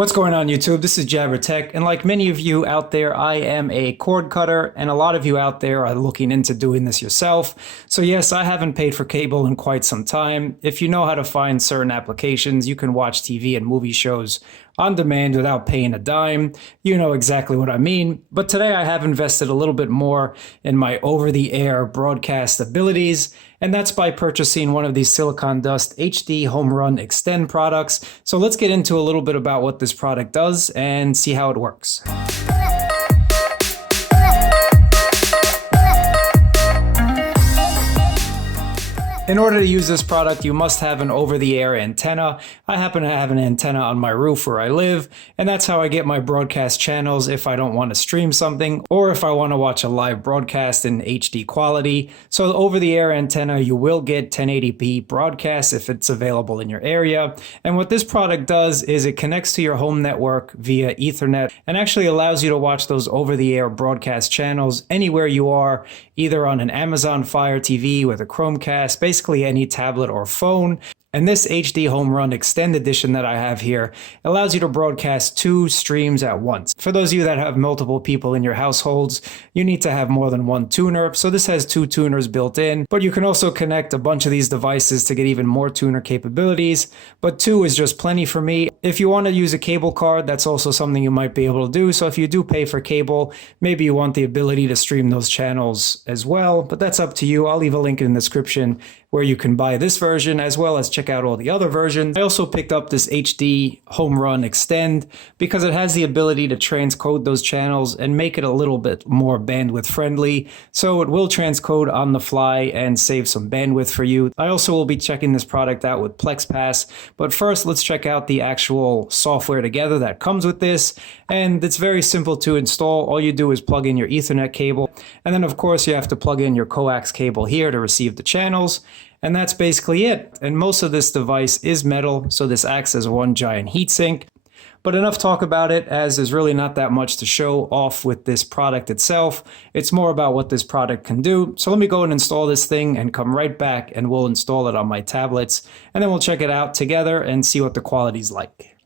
What's going on YouTube? This is Jabber Tech, and like many of you out there, I am a cord cutter, and a lot of you out there are looking into doing this yourself. So yes, I haven't paid for cable in quite some time. If you know how to find certain applications, you can watch TV and movie shows on demand without paying a dime. You know exactly what I mean. But today I have invested a little bit more in my over-the-air broadcast abilities, and that's by purchasing one of these Silicondust HDHomerun Extend products. So let's get into a little bit about what this product does and see how it works. In order to use this product, you must have an over-the-air antenna. I happen to have an antenna on my roof where I live, and that's how I get my broadcast channels if I don't want to stream something, or if I want to watch a live broadcast in HD quality. So the over-the-air antenna, you will get 1080p broadcast if it's available in your area. And what this product does is it connects to your home network via Ethernet and actually allows you to watch those over-the-air broadcast channels anywhere you are, either on an Amazon Fire TV with a Chromecast, basically any tablet or phone. And this HDHomerun Extend edition that I have here allows you to broadcast 2 streams at once. For those of you that have multiple people in your households, you need to have more than one tuner. So this has 2 tuners built in, but you can also connect a bunch of these devices to get even more tuner capabilities. But 2 is just plenty for me. If you want to use a cable card, that's also something you might be able to do. So if you do pay for cable, maybe you want the ability to stream those channels as well, but that's up to you. I'll leave a link in the description where you can buy this version as well as check out all the other versions. I also picked up this HDHomerun Extend because it has the ability to transcode those channels and make it a little bit more bandwidth friendly. So it will transcode on the fly and save some bandwidth for you. I also will be checking this product out with Plex Pass, but first let's check out the actual software together that comes with this. And it's very simple to install. All you do is plug in your Ethernet cable, and then of course you have to plug in your coax cable here to receive the channels. And that's basically it. And most of this device is metal, so this acts as one giant heatsink. But enough talk about it, as there's really not that much to show off with this product itself. It's more about what this product can do. So let me go and install this thing and come right back, and we'll install it on my tablets. And then we'll check it out together and see what the quality's like.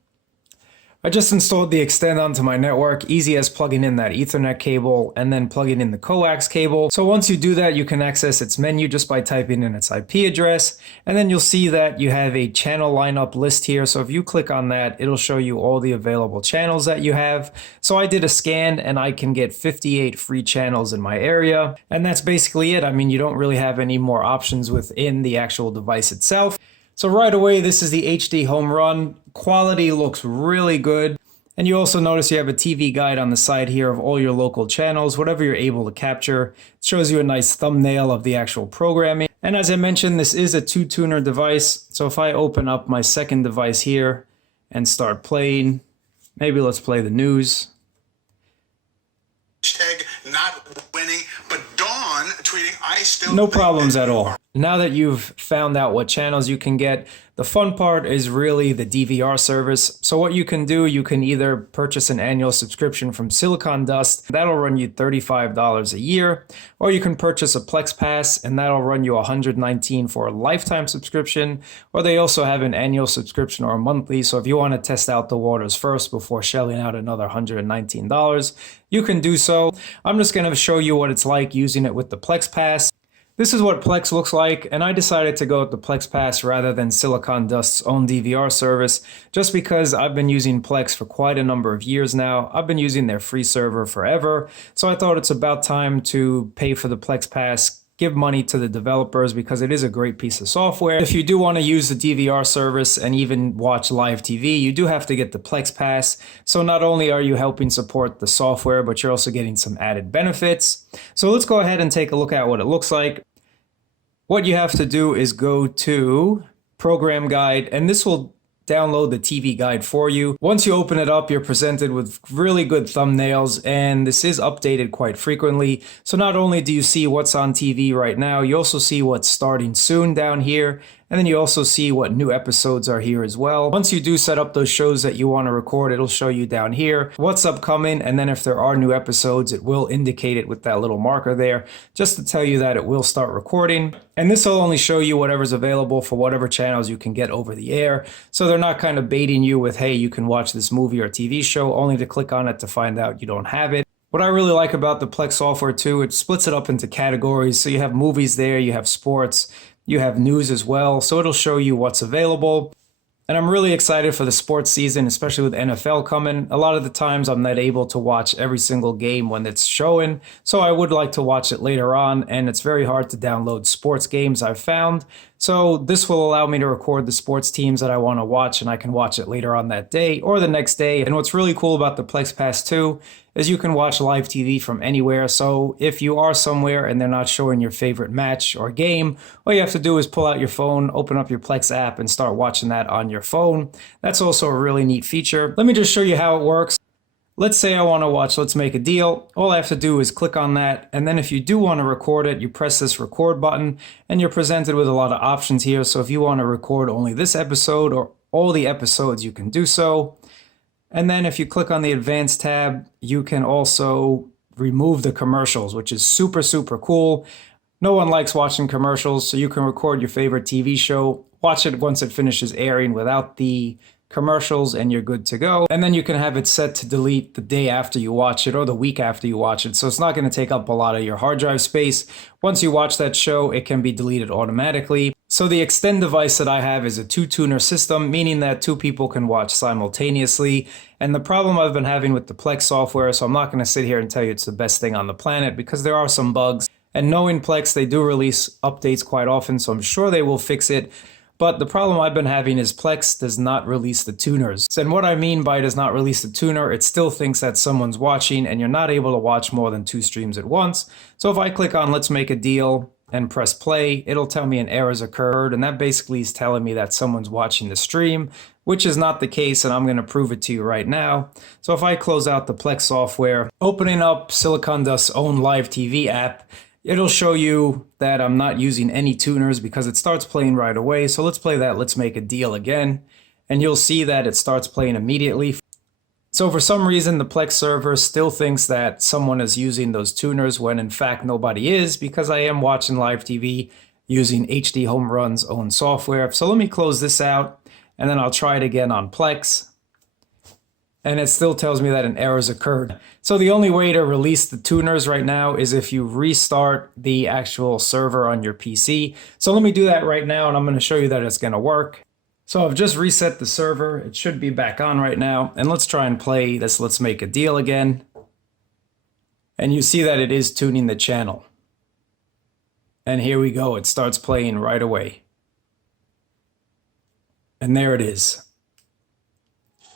I just installed the Extend onto my network, easy as plugging in that Ethernet cable and then plugging in the coax cable. So once you do that, you can access its menu just by typing in its IP address. And then you'll see that you have a channel lineup list here. So if you click on that, it'll show you all the available channels that you have. So I did a scan and I can get 58 free channels in my area. And that's basically it. I mean, you don't really have any more options within the actual device itself. So right away, this is the HDHomerun. Quality looks really good. And you also notice you have a TV guide on the side here of all your local channels, whatever you're able to capture. It shows you a nice thumbnail of the actual programming. And as I mentioned, this is a 2-tuner device. So if I open up my second device here and start playing, maybe let's play the news. Hashtag not winning, but Dawn tweeting, I still no problems at all. Now that you've found out what channels you can get, the fun part is really the DVR service. So what you can do, you can either purchase an annual subscription from Silicondust, that'll run you $35 a year, or you can purchase a Plex Pass and that'll run you $119 for a lifetime subscription, or they also have an annual subscription or a monthly. So if you want to test out the waters first before shelling out another $119, you can do so. I'm just going to show you what it's like using it with the Plex Pass. This is what Plex looks like, and I decided to go with the Plex Pass rather than Silicondust's own DVR service, just because I've been using Plex for quite a number of years now. I've been using their free server forever, so I thought it's about time to pay for the Plex Pass, give money to the developers because it is a great piece of software. If you do want to use the DVR service and even watch live TV, you do have to get the Plex Pass. So not only are you helping support the software, but you're also getting some added benefits. So let's go ahead and take a look at what it looks like. What you have to do is go to Program Guide, and this will download the TV guide for you. Once you open it up, you're presented with really good thumbnails, and this is updated quite frequently. So not only do you see what's on TV right now, you also see what's starting soon down here, And then you also see what new episodes are here as well. Once you do set up those shows that you want to record, it'll show you down here what's upcoming. And then if there are new episodes, it will indicate it with that little marker there, just to tell you that it will start recording. And this will only show you whatever's available for whatever channels you can get over the air. So they're not kind of baiting you with, hey, you can watch this movie or TV show, only to click on it to find out you don't have it. What I really like about the Plex software too, it splits it up into categories. So you have movies there, you have sports, you have news as well. So it'll show you what's available. And I'm really excited for the sports season, especially with NFL coming. A lot of the times I'm not able to watch every single game when it's showing, so I would like to watch it later on, and it's very hard to download sports games, I've found. So this will allow me to record the sports teams that I want to watch, and I can watch it later on that day or the next day. And what's really cool about the Plex Pass 2 is you can watch live TV from anywhere. So if you are somewhere and they're not showing your favorite match or game, all you have to do is pull out your phone, open up your Plex app, and start watching that on your phone. That's also a really neat feature. Let me just show you how it works. Let's say I want to watch Let's Make a Deal. All I have to do is click on that, and then if you do want to record it, you press this record button, and you're presented with a lot of options here. So if you want to record only this episode or all the episodes, you can do so. And then if you click on the Advanced tab, you can also remove the commercials, which is super, super cool. No one likes watching commercials, so you can record your favorite TV show, watch it once it finishes airing without the commercials, and you're good to go. And then you can have it set to delete the day after you watch it or the week after you watch it. So it's not going to take up a lot of your hard drive space. Once you watch that show, it can be deleted automatically. So the Extend device that I have is a 2-tuner system, meaning that 2 people can watch simultaneously. And the problem I've been having with the Plex software, so I'm not going to sit here and tell you it's the best thing on the planet because there are some bugs. And knowing Plex, they do release updates quite often, so I'm sure they will fix it. But the problem I've been having is Plex does not release the tuners. And what I mean by does not release the tuner, it still thinks that someone's watching and you're not able to watch more than 2 streams at once. So if I click on Let's Make a Deal and press play, it'll tell me an error's occurred, and that basically is telling me that someone's watching the stream, which is not the case, and I'm going to prove it to you right now. So if I close out the Plex software, opening up Silicondust's own live TV app, it'll show you that I'm not using any tuners because it starts playing right away. So let's play that Let's Make a Deal again, and you'll see that it starts playing immediately. So for some reason, the Plex server still thinks that someone is using those tuners when in fact nobody is, because I am watching live TV using HDHomerun's own software. So let me close this out, and then I'll try it again on Plex. And it still tells me that an error's occurred. So the only way to release the tuners right now is if you restart the actual server on your PC. So let me do that right now, and I'm going to show you that it's going to work. So I've just reset the server. It should be back on right now. And let's try and play this Let's Make a Deal again. And you see that it is tuning the channel. And here we go. It starts playing right away. And there it is.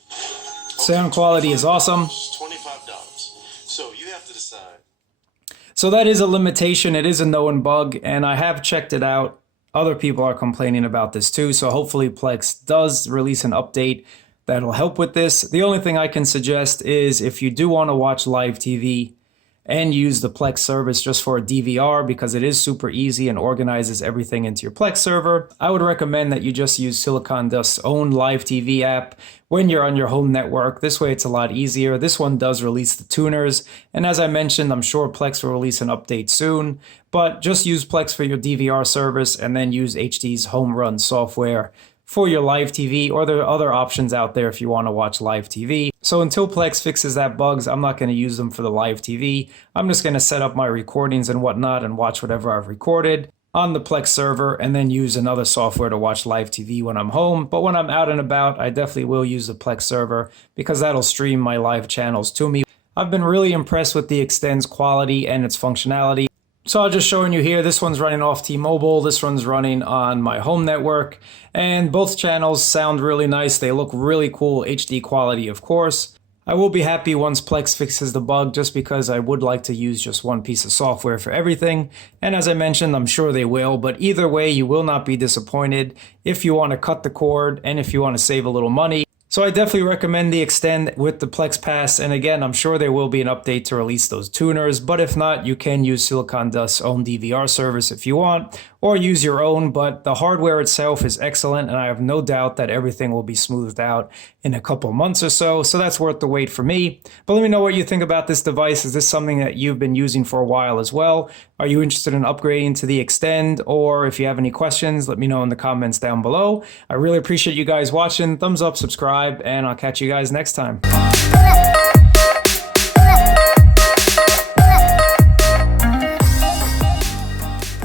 Sound quality is awesome. $25. So you have to decide. So that is a limitation. It is a known bug, and I have checked it out. Other people are complaining about this too, so hopefully Plex does release an update that'll help with this. The only thing I can suggest is if you do want to watch live TV and use the Plex service just for a DVR, because it is super easy and organizes everything into your Plex server, I would recommend that you just use Silicondust's own live TV app when you're on your home network. This way it's a lot easier. This one does release the tuners, and as I mentioned, I'm sure Plex will release an update soon, but just use Plex for your DVR service and then use HDHomerun software for your live TV, or there are other options out there if you want to watch live TV. So until Plex fixes that bugs, I'm not going to use them for the live TV. I'm just going to set up my recordings and whatnot and watch whatever I've recorded on the Plex server, and then use another software to watch live TV when I'm home. But when I'm out and about, I definitely will use the Plex server because that'll stream my live channels to me. I've been really impressed with the Extend's quality and its functionality. So I'm just showing you here, this one's running off T-Mobile, this one's running on my home network, and both channels sound really nice. They look really cool, HD quality of course. I will be happy once Plex fixes the bug, just because I would like to use just one piece of software for everything. And as I mentioned, I'm sure they will, but either way, you will not be disappointed if you want to cut the cord and if you want to save a little money. So I definitely recommend the Extend with the Plex Pass, and again, I'm sure there will be an update to release those tuners, but if not, you can use Silicondust's own DVR service if you want, or use your own, but the hardware itself is excellent, and I have no doubt that everything will be smoothed out in a couple months or so that's worth the wait for me. But let me know what you think about this device. Is this something that you've been using for a while as well? Are you interested in upgrading to the Extend? Or if you have any questions, let me know in the comments down below. I really appreciate you guys watching. Thumbs up, subscribe, and I'll catch you guys next time.